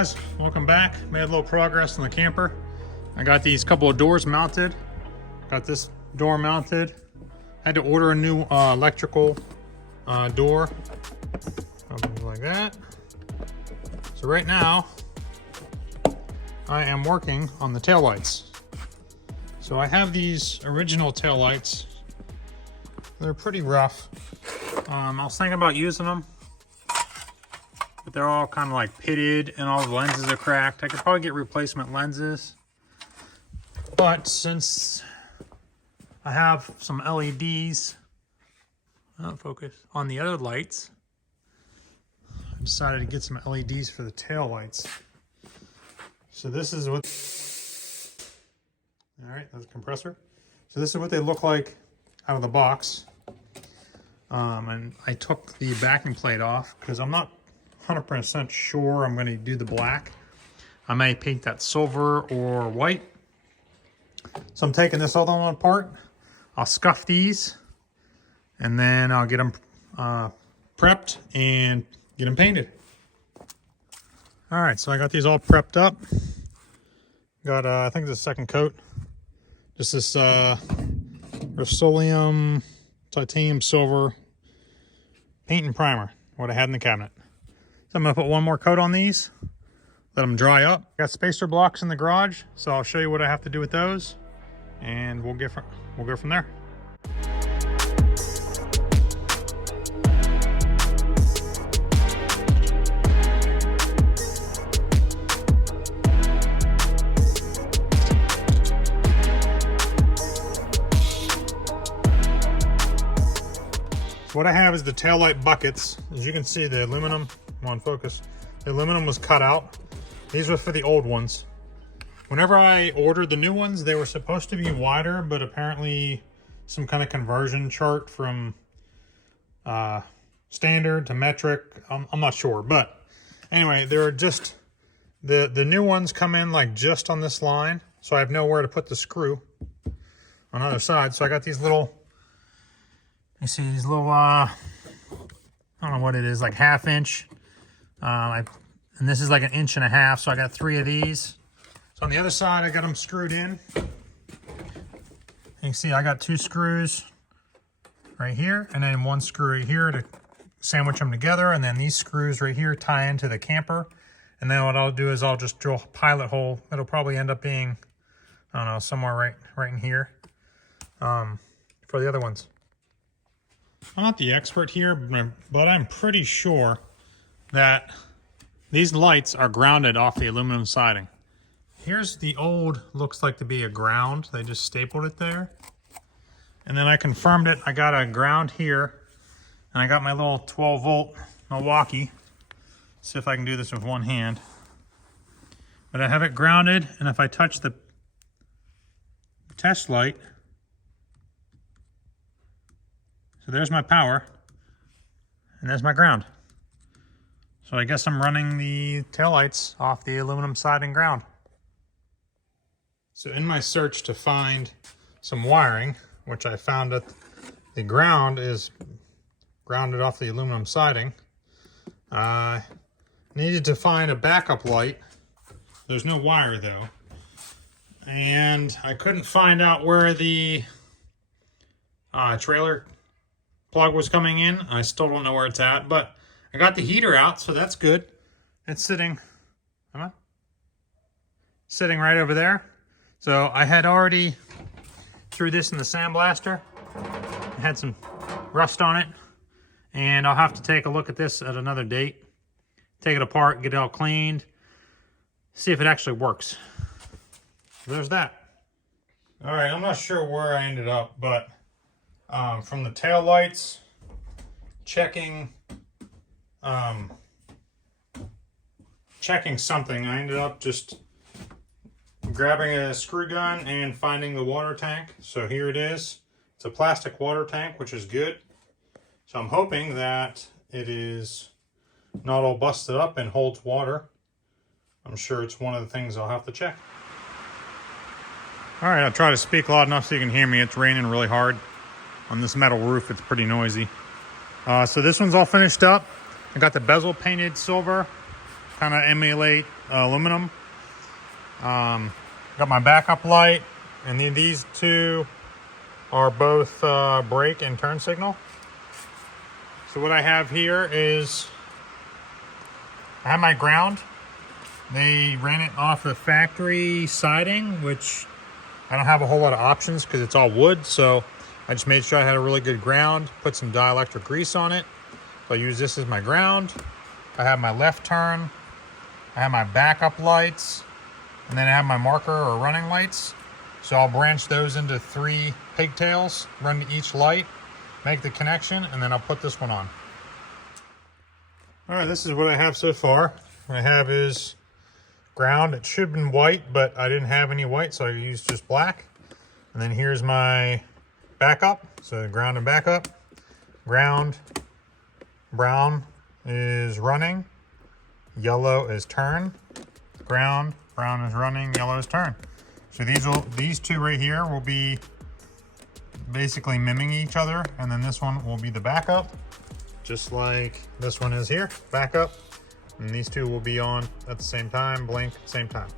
guys, welcome back. Made a little progress in the camper. I got these couple of doors mounted. Got this door mounted. Had to order a new electrical door. Something like that. So right now, I am working on the tail lights. So I have these original tail lights. They're pretty rough. I was thinking about using them, but they're all kind of like pitted and all the lenses are cracked. I could probably get replacement lenses. But since I have some LEDs, focus, on the other lights, I decided to get some LEDs for the tail lights. So this is what, all right, that's a compressor. So this is what they look like out of the box. And I took the backing plate off because I'm not 100% sure I'm going to do the black. I may paint that silver or white. So I'm taking this other one apart. I'll scuff these and then I'll get them prepped and get them painted. All right, so I got these all prepped up. Got, I think it's a second coat. Just this Rust-Oleum titanium silver paint and primer, what I had in the cabinet. So I'm gonna put one more coat on these, let them dry up. Got spacer blocks in the garage, so I'll show you what I have to do with those, and we'll go from there. What I have is the taillight buckets. As you can see, the aluminum, come on, focus. The aluminum was cut out. These were for the old ones. Whenever I ordered the new ones, they were supposed to be wider, but apparently some kind of conversion chart from standard to metric. I'm not sure, but anyway, they're just, the new ones come in like just on this line, so I have nowhere to put the screw on the other side. So I got these little, you see these little, I don't know what it is, like 1/2 inch. And this is like 1.5 inches, so I got 3 of these. So on the other side, I got them screwed in. You can see I got 2 screws right here, and then 1 screw right here to sandwich them together. And then these screws right here tie into the camper. And then what I'll do is I'll just drill a pilot hole. It'll probably end up being, I don't know, somewhere right in here for the other ones. I'm not the expert here, but I'm pretty sure that these lights are grounded off the aluminum siding. Here's the old, looks like to be a ground. They just stapled it there. And then I confirmed it. I got a ground here, and I got my little 12-volt Milwaukee. See if I can do this with one hand. But I have it grounded, and if I touch the test light, so there's my power, and there's my ground. So I guess I'm running the taillights off the aluminum siding ground. So in my search to find some wiring, which I found that the ground is grounded off the aluminum siding, I needed to find a backup light. There's no wire though. And I couldn't find out where the trailer plug was coming in. I still don't know where it's at, but I got the heater out, so that's good. It's sitting, come on, sitting right over there. So I had already threw this in the sandblaster. It had some rust on it, and I'll have to take a look at this at another date. Take it apart, get it all cleaned, see if it actually works. So there's that. All right, I'm not sure where I ended up, but from the tail lights, checking something, I ended up just grabbing a screw gun and finding the water tank. So here it is. It's a plastic water tank, which is good. So I'm hoping that it is not all busted up and holds water. I'm sure it's one of the things I'll have to check. All right, I'll try to speak loud enough so you can hear me. It's raining really hard. On this metal roof, it's pretty noisy. So this one's all finished up. I got the bezel painted silver, kind of emulate aluminum. Got my backup light, and then these two are both brake and turn signal. So what I have here is I have my ground. They ran it off the factory siding, which I don't have a whole lot of options because it's all wood. So I just made sure I had a really good ground, put some dielectric grease on it. So I use this as my ground. I have my left turn. I have my backup lights, and then I have my marker or running lights. So I'll branch those into 3 pigtails, run to each light, make the connection, and then I'll put this one on. All right, this is what I have so far. What I have is ground. It should have been white, but I didn't have any white, so I used just black. And then here's my backup. So ground and backup. Ground, brown is running, yellow is turn. Ground, brown is running, yellow is turn. So these two right here will be basically mimicking each other, and then this one will be the backup, just like this one is here, backup. And these two will be on at the same time, blink at the same time.